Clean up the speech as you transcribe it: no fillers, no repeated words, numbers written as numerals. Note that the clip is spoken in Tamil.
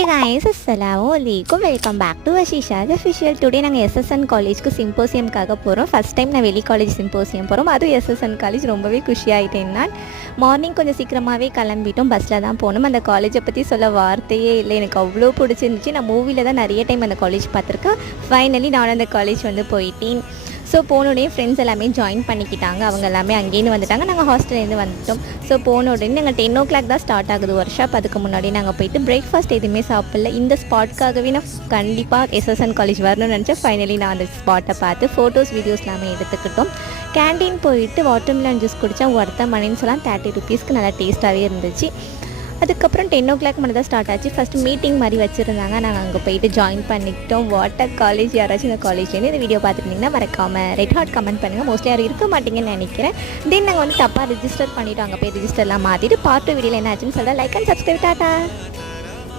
Hey guys, Assalamualaikum. Welcome back to Ashisha's Official. Today நாங்கள் எஸ்எஸ்என் காலேஜ்க்கு சிம்போசியம்காக போகிறோம். ஃபஸ்ட் டைம் நான் வெளி காலேஜ் சிம்போசியம் போகிறோம். அதுவும் எஸ்எஸ்என் காலேஜ் ரொம்பவே குஷியாகிட்டேன். நான் மார்னிங் கொஞ்சம் சீக்கிரமாகவே கிளம்பிட்டோம். பஸ்ஸில் தான் போகணும். அந்த காலேஜை பற்றி சொல்ல வார்த்தையே இல்லை. எனக்கு அவ்வளோ பிடிச்சிருந்துச்சு. நான் மூவியில் தான் நிறைய டைம் அந்த காலேஜ் பார்த்துருக்கேன். ஃபைனலி நான் அந்த காலேஜ் போயிட்டேன். ஸோ போனோடனே ஃப்ரெண்ட்ஸ் எல்லாமே ஜாயின் பண்ணிக்கிட்டாங்க. அவங்க எல்லாமே அங்கேருந்து வந்துட்டாங்க. நாங்கள் ஹாஸ்டல்லேருந்து வந்துட்டோம். ஸோ போன உடனே நாங்கள் 10 o'clock தான் ஸ்டார்ட் ஆகுது ஒர்க் ஷாப். அதுக்கு முன்னாடி நாங்கள் போயிட்டு பிரேக்ஃபாஸ்ட் எதுவுமே சாப்பிடல. இந்த ஸ்பாட்காகவே நான் கண்டிப்பாக எஸ்எஸ்என் காலேஜ் வரணும்னு நினச்சேன். ஃபைனலி நான் அந்த ஸ்பாட்டை பார்த்து ஃபோட்டோஸ் வீடியோஸ் எல்லாமே எடுத்துக்கிட்டோம். கேண்டீன் போயிட்டு வாட்டர்மெலன் ஜூஸ் குடித்தா ஒருத்த மணின்னு சொல்லலாம் 30 rupeesக்கு நல்லா டேஸ்ட்டாகவே இருந்துச்சு. அதுக்கப்புறம் 10 o'clock மட்டும் தான் ஸ்டார்ட் ஆச்சு. ஃபஸ்ட்டு மீட்டிங் மாதிரி வச்சுருந்தாங்க. நாங்கள் அங்கே போயிட்டு ஜாயின் பண்ணிக்கிட்டோம். வாட்டர் காலேஜ் யாராச்சும் இந்த காலேஜ்லேருந்து இந்த வீடியோ பார்த்துருந்தீங்கன்னா மறக்காமல் ரெட் ஹார்ட் கமெண்ட் பண்ணுங்கள். மோஸ்ட்லி யாரும் இருக்க மாட்டீங்கன்னு நினைக்கிறேன். தென் நாங்கள் தப்பாக ரிஜிஸ்டர் பண்ணிவிட்டோம். அங்கே போய் ரிஜிஸ்டர்லாம் மாற்றிட்டு பார்ட் 2 வீடியோவில் என்ன ஆச்சுன்னு சொல்ல லைக் அண்ட் சப்ஸ்கிரைப். டாட்டா.